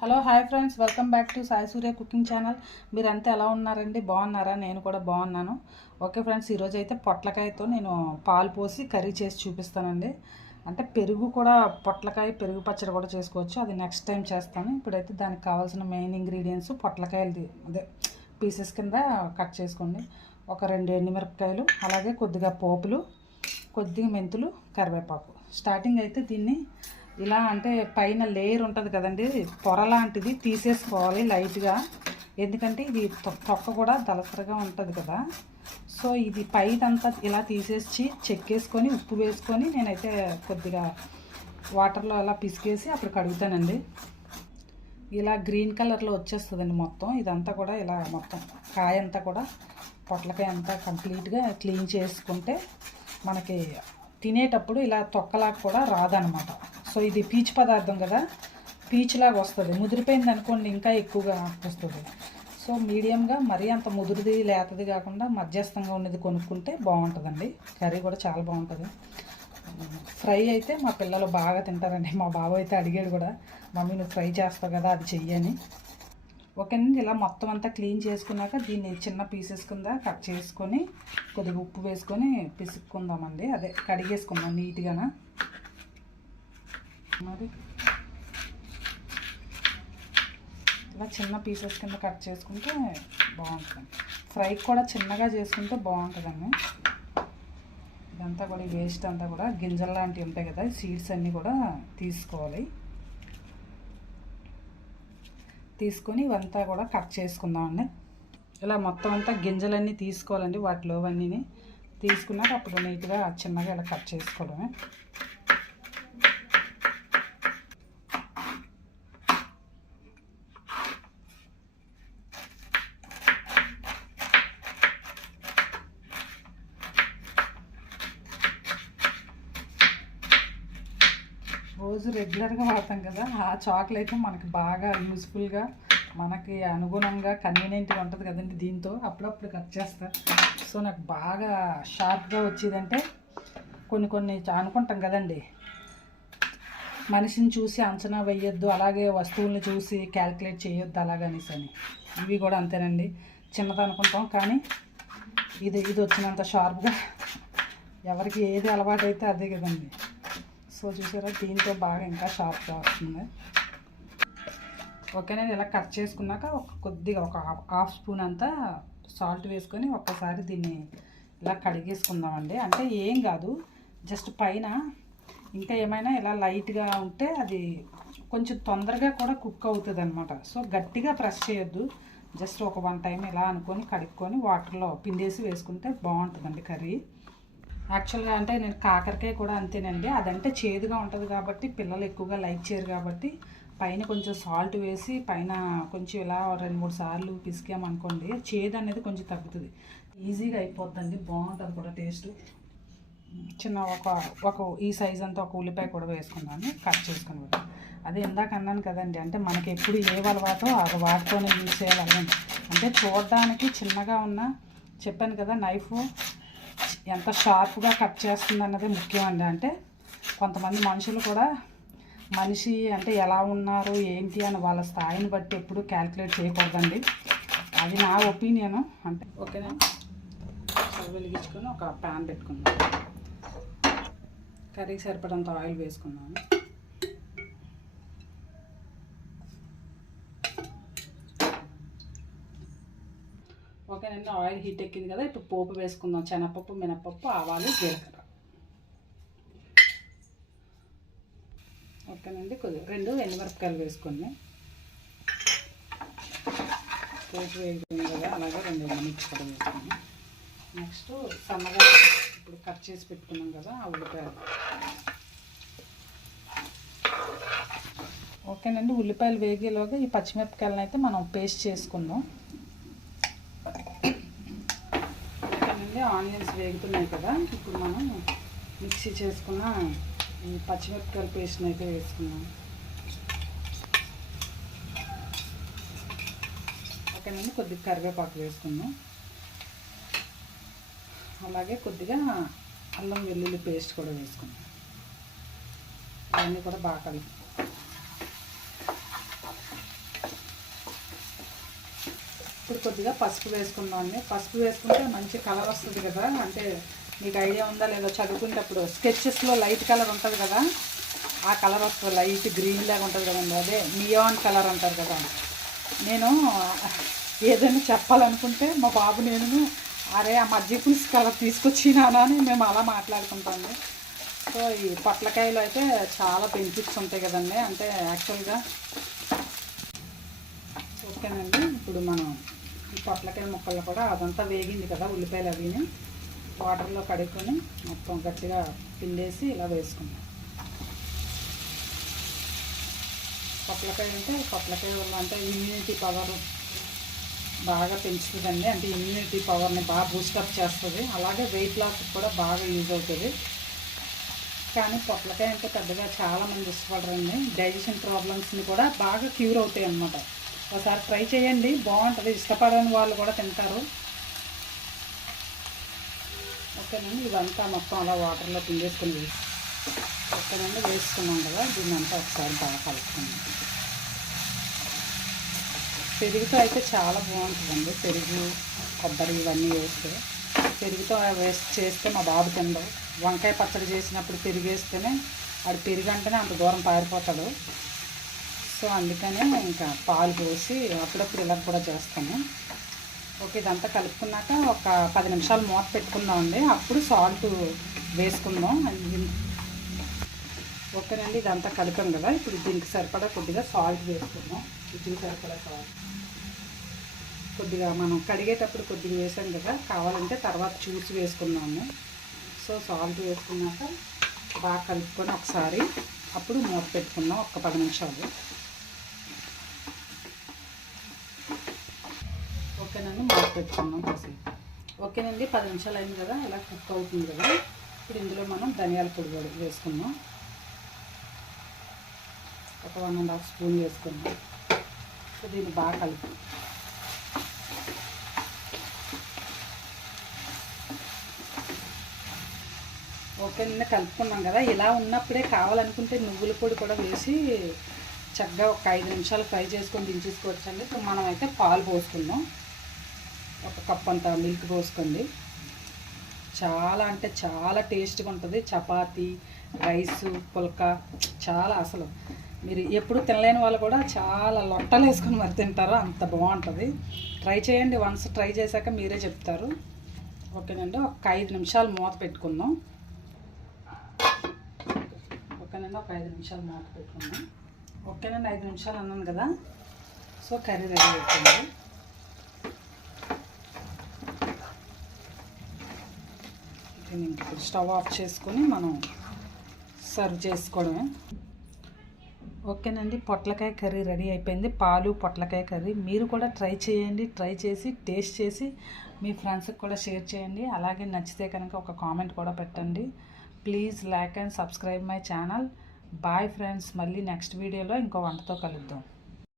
Hello hi friends, welcome back to Sai Surya cooking channel. మీరంతా ఎలా ఉన్నారండి? బాగున్నారా? నేను కూడా బాగున్నాను. ఓకే ఫ్రెండ్స్, ఈరోజు అయితే పొట్లకాయతో నేను పాలు పోసి కర్రీ చేసి చూపిస్తానండి. అంటే పెరుగు కూడా, పొట్లకాయ పెరుగు పచ్చడి కూడా చేసుకోవచ్చు. అది నెక్స్ట్ టైం చేస్తాను. ఇప్పుడైతే దానికి కావాల్సిన మెయిన్ ఇంగ్రీడియంట్స్ పొట్లకాయలు అదే పీసెస్ కింద కట్ చేసుకోండి. ఒక 2 ఎండుమిరపకాయలు, అలాగే కొద్దిగా పోపులు, కొద్దిగా మెంతులు, కరివేపాకు. స్టార్టింగ్ అయితే దీన్ని ఇలా అంటే పైన లేయర్ ఉంటుంది కదండి, పొర లాంటిది తీసేసుకోవాలి లైట్గా. ఎందుకంటే ఇది తొక్క కూడా దళసరగా ఉంటుంది కదా. సో ఇది పైదంతా ఇలా తీసేసి చెక్కేసుకొని ఉప్పు వేసుకొని నేనైతే కొద్దిగా వాటర్లో అలా పిసికేసి అప్పుడు కడుగుతానండి. ఇలా గ్రీన్ కలర్లో వచ్చేస్తుందండి మొత్తం. ఇదంతా కూడా ఇలా మొత్తం కాయ అంతా కూడా, పొట్లకాయ అంతా కంప్లీట్గా క్లీన్ చేసుకుంటే మనకి తినేటప్పుడు ఇలా తొక్కలాగా కూడా రాదనమాట. సో ఇది పీచు పదార్థం కదా, పీచులాగా వస్తుంది. ముదిరిపోయింది అనుకోండి ఇంకా ఎక్కువగా వస్తుంది. సో మీడియంగా మరీ అంత ముదురుది లేతది కాకుండా మధ్యస్థంగా ఉన్నది కొనుక్కుంటే బాగుంటుందండి. కర్రీ కూడా చాలా బాగుంటుంది. ఫ్రై అయితే మా పిల్లలు బాగా తింటారండి. మా బాబు అయితే అడిగాడు కూడా, మమ్మీ నువ్వు ఫ్రై చేస్తావు కదా అది చెయ్యని. ఓకేనండి, ఇలా మొత్తం అంతా క్లీన్ చేసుకున్నాక దీన్ని చిన్న పీసెస్ కింద కట్ చేసుకొని కొద్దిగా ఉప్పు వేసుకొని పిసుక్కుందామండి. అదే కడిగేసుకుందాం నీట్గాన. మరి ఇలా చిన్న పీసెస్ కింద కట్ చేసుకుంటే బాగుంటుంది. ఫ్రై కూడా చిన్నగా చేసుకుంటే బాగుంటుందండి. ఇదంతా కూడా వేస్ట్ అంతా కూడా గింజలు లాంటివి ఉంటాయి కదా, సీడ్స్ అన్నీ కూడా తీసుకోవాలి. తీసుకొని ఇవంతా కూడా కట్ చేసుకుందామండి. ఇలా మొత్తం అంతా గింజలన్నీ తీసుకోవాలండి, వాటిలో అవన్నీ తీసుకున్నాక అప్పుడు నీట్గా చిన్నగా ఇలా కట్ చేసుకోవడమే. రోజు రెగ్యులర్గా వాడతాం కదా, ఆ చాక్లెట్ మనకి బాగా యూస్ఫుల్గా, మనకి అనుగుణంగా కన్వీనియంట్గా ఉంటుంది కదండి. దీంతో అప్పుడప్పుడు కట్ చేస్తారు. సో నాకు బాగా షార్ప్గా వచ్చేదంటే కొన్ని అనుకుంటాం కదండి, మనిషిని చూసి అంచనా వేయొద్దు, అలాగే వస్తువుల్ని చూసి క్యాల్కులేట్ చేయొద్దు అలాగనేసి అని. ఇవి కూడా అంతేనండి, చిన్నది అనుకుంటాం కానీ ఇది వచ్చినంత షార్ప్గా ఎవరికి ఏది అలవాటు అయితే అదే కదండి. సో చూసారా, దీంతో బాగా ఇంకా షార్ప్గా వస్తుంది. ఓకే, నేను ఇలా కట్ చేసుకున్నాక కొద్దిగా ఒక హాఫ్ స్పూన్ అంతా సాల్ట్ వేసుకొని ఒక్కసారి దీన్ని ఇలా కడిగేసుకుందామండి. అంటే ఏం కాదు, జస్ట్ పైన ఇంకా ఏమైనా ఇలా లైట్గా ఉంటే అది కొంచెం తొందరగా కూడా కుక్ అవుతుంది అనమాట. సో గట్టిగా ప్రెస్ చేయొద్దు, జస్ట్ ఒక 1 టైం ఇలా అనుకొని కడుక్కొని వాటర్లో పిండేసి వేసుకుంటే బాగుంటుందండి కర్రీ. యాక్చువల్గా అంటే నేను కాకరకాయ కూడా అంతేనండి, అదంటే చేదుగా ఉంటుంది కాబట్టి పిల్లలు ఎక్కువగా లైక్ చేయరు కాబట్టి పైన కొంచెం సాల్ట్ వేసి పైన కొంచెం ఇలా 2-3 సార్లు పిసికామనుకోండి, చేదు అనేది కొంచెం తగ్గుతుంది, ఈజీగా అయిపోద్దండి, బాగుంటుంది కూడా టేస్ట్. చిన్న ఒక ఈ సైజ్ అంతా ఒక ఉల్లిపాయ కూడా వేసుకున్నాను, కట్ చేసుకుని. అదే ఇందాక అన్నాను కదండి, అంటే మనకి ఎప్పుడు ఏ అలవాటో అది వాటితోనే యూజ్ చేయాలి. అంటే చూడడానికి చిన్నగా ఉన్న, చెప్పాను కదా నైఫ్ ఎంత షార్ప్గా కట్ చేస్తుంది అన్నది ముఖ్యం అండి. అంటే కొంతమంది మనుషులు కూడా మనిషి అంటే ఎలా ఉన్నారు ఏంటి అని వాళ్ళ స్థాయిని బట్టి ఎప్పుడు క్యాల్కులేట్ చేయకూడదండి, అది నా ఒపీనియను. అంటే ఓకేనా, స్టవ్ వెలిగించుకొని ఒక ప్యాన్ పెట్టుకున్నాను, కర్రీకి సరిపడంత ఆయిల్ వేసుకున్నాను. ఓకేనండి, ఆయిల్ హీట్ ఎక్కింది కదా, ఇప్పుడు పోపు వేసుకుందాం. శనగపప్పు, మినపప్పు, ఆవాలు, జీలకర్ర. ఓకేనండి, కొద్దిగా 2 ఎండుమిరపకాయలు వేసుకొని పోపు వేసుకుంది కదా, అలాగే 2 ఎండుమిర్చి కూడా వేసుకున్నాం. నెక్స్ట్ సన్నగా ఇప్పుడు కట్ చేసి పెట్టుకున్నాం కదా ఆ ఉల్లిపాయలు. ఓకేనండి, ఉల్లిపాయలు వేగేలోగా ఈ పచ్చిమిరపకాయలను అయితే మనం పేస్ట్ చేసుకుందాం. ఆనియన్స్ వేగుతున్నాయి కదా, ఇప్పుడు మనం మిక్సీ చేసుకున్న ఈ పచ్చిమిరపకాయల పేస్ట్ని అయితే వేసుకున్నాం. ఓకేనండి, కొద్దిగా కరివేపాకు వేసుకున్నాం, అలాగే కొద్దిగా అల్లం వెల్లుల్లి పేస్ట్ కూడా వేసుకున్నాం. అవన్నీ కూడా బాగా కలిపి ఇప్పుడు కొద్దిగా పసుపు వేసుకుందాం అండి. పసుపు వేసుకుంటే మంచి కలర్ వస్తుంది కదా. అంటే మీకు ఐడియా ఉందా లేదో, చదువుకునేటప్పుడు స్కెచెస్లో లైట్ కలర్ ఉంటుంది కదా, ఆ కలర్ వస్తుంది. లైట్ గ్రీన్ లాగా ఉంటుంది కదండి, అదే నియాన్ కలర్ అంటారు కదా. నేను ఏదైనా చెప్పాలనుకుంటే మా బాబు నేను అరే ఆ మజ్జిగ పులుసు కలర్ తీసుకొచ్చినానా అని మేము అలా మాట్లాడుకుంటాము. సో ఈ పొట్లకాయలు అయితే చాలా బెనిఫిట్స్ ఉంటాయి కదండి. అంటే యాక్చువల్గా ఓకేనండి. ఇప్పుడు మనం ఈ పొట్లకాయ ముక్కలు కూడా అదంతా వేగింది కదా, ఉల్లిపాయలు అవిని వాటర్లో కడుక్కొని మొత్తం గట్టిగా పిండేసి ఇలా వేసుకుందాం. పొట్లకాయ అంటే పొట్లకాయ వల్ల అంటే ఇమ్యూనిటీ పవర్ బాగా పెంచుతుందండి. అంటే ఇమ్యూనిటీ పవర్ని బాగా బూస్టప్ చేస్తుంది. అలాగే వెయిట్ లాస్ కూడా బాగా యూజ్ అవుతుంది. కానీ పొట్లకాయ అంటే పెద్దగా చాలామంది ఇష్టపడరండి. డైజెషన్ ప్రాబ్లమ్స్ని కూడా బాగా క్యూర్ అవుతాయి అన్నమాట. ఒకసారి ట్రై చేయండి, బాగుంటుంది. ఇష్టపడని వాళ్ళు కూడా తింటారు. ఓకేనండి. ఇదంతా మొత్తం అలా వాటర్లో పిండేసుకుని ఓకేనండి వేసుకున్నాం కదా, దీన్ని అంతా ఒకసారి బాగా కలుపుకున్నాం. పెరుగుతో అయితే చాలా బాగుంటుందండి. పెరుగు కొబ్బరి ఇవన్నీ వేస్తే, పెరుగుతో వేసి చేస్తే మా బాబు తినడు. వంకాయ పచ్చడి చేసినప్పుడు పెరుగు వేస్తేనే వాడు పెరుగు అంటేనే అంత దూరం పారిపోతాడు. సో అందుకనే ఇంకా పాలు పోసి అప్పుడప్పుడు ఇలా కూడా చేస్తాము. ఓకే, ఇదంతా కలుపుకున్నాక ఒక 10 నిమిషాలు మూత పెట్టుకుందామండి. అప్పుడు సాల్ట్ వేసుకుందాం. ఓకేనండి, ఇదంతా కలిపాం కదా. ఇప్పుడు దీనికి సరిపడా కొద్దిగా సాల్ట్ వేసుకుందాం. రుచికి సరిపడా సాల్ట్ కొద్దిగా మనం కడిగేటప్పుడు కొద్దిగా వేసాం కదా, కావాలంటే తర్వాత చూసి వేసుకున్నాము. సో సాల్ట్ వేసుకున్నాక బాగా కలుపుకొని ఒకసారి అప్పుడు మూత పెట్టుకుందాం ఒక 10 నిమిషాలు. ఓకేనండి, మూత పెట్టుకుందాం కాసేపు. ఓకేనండి, 10 నిమిషాలు అయింది కదా, ఇలా కుక్ అవుతుంది కదా. ఇప్పుడు ఇందులో మనం ధనియాల పొడి కూడా వేసుకుందాం. ఒక 1.5 స్పూన్ వేసుకుందాం. సో దీన్ని బాగా కలుపు. ఓకేనండి, కలుపుకున్నాం కదా. ఇలా ఉన్నప్పుడే కావాలనుకుంటే నువ్వుల పొడి కూడా వేసి చక్కగా ఒక 5 నిమిషాలు ఫ్రై చేసుకొని దించేసుకోవచ్చండి. ఇప్పుడు మనం అయితే పాలు పోసుకుందాం. ఒక కప్ అంత మిల్క్ పోసుకోండి. చాలా అంటే చాలా టేస్ట్గా ఉంటుంది. చపాతీ, రైస్, పుల్కా చాలా అసలు మీరు ఎప్పుడు తినలేని వాళ్ళు కూడా చాలా లొట్టలు వేసుకొని మరి తింటారు, అంత బాగుంటుంది. ట్రై చేయండి. వన్స్ ట్రై చేశాక మీరే చెప్తారు. ఓకేనండి, ఒక 5 నిమిషాలు మూత పెట్టుకుందాం. ఓకేనండి, ఒక 5 నిమిషాలు మూత పెట్టుకుందాం. ఓకేనండి, 5 నిమిషాలు అన్నాను కదా. సో కర్రీ రెడీ అవుతుంది. ఇప్పుడు స్టవ్ ఆఫ్ చేసుకొని మనం సర్వ్ చేసుకోవడమే. ఓకేనండి, పొట్లకాయ కర్రీ రెడీ అయిపోయింది. పాలు పొట్లకాయ కర్రీ మీరు కూడా ట్రై చేయండి. ట్రై చేసి టేస్ట్ చేసి మీ ఫ్రెండ్స్కి కూడా షేర్ చేయండి. అలాగే నచ్చితే కనుక ఒక కామెంట్ కూడా పెట్టండి. Please like and subscribe my channel. Bye friends, మళ్ళీ నెక్స్ట్ వీడియోలో ఇంకో వంటతో కలుద్దాం.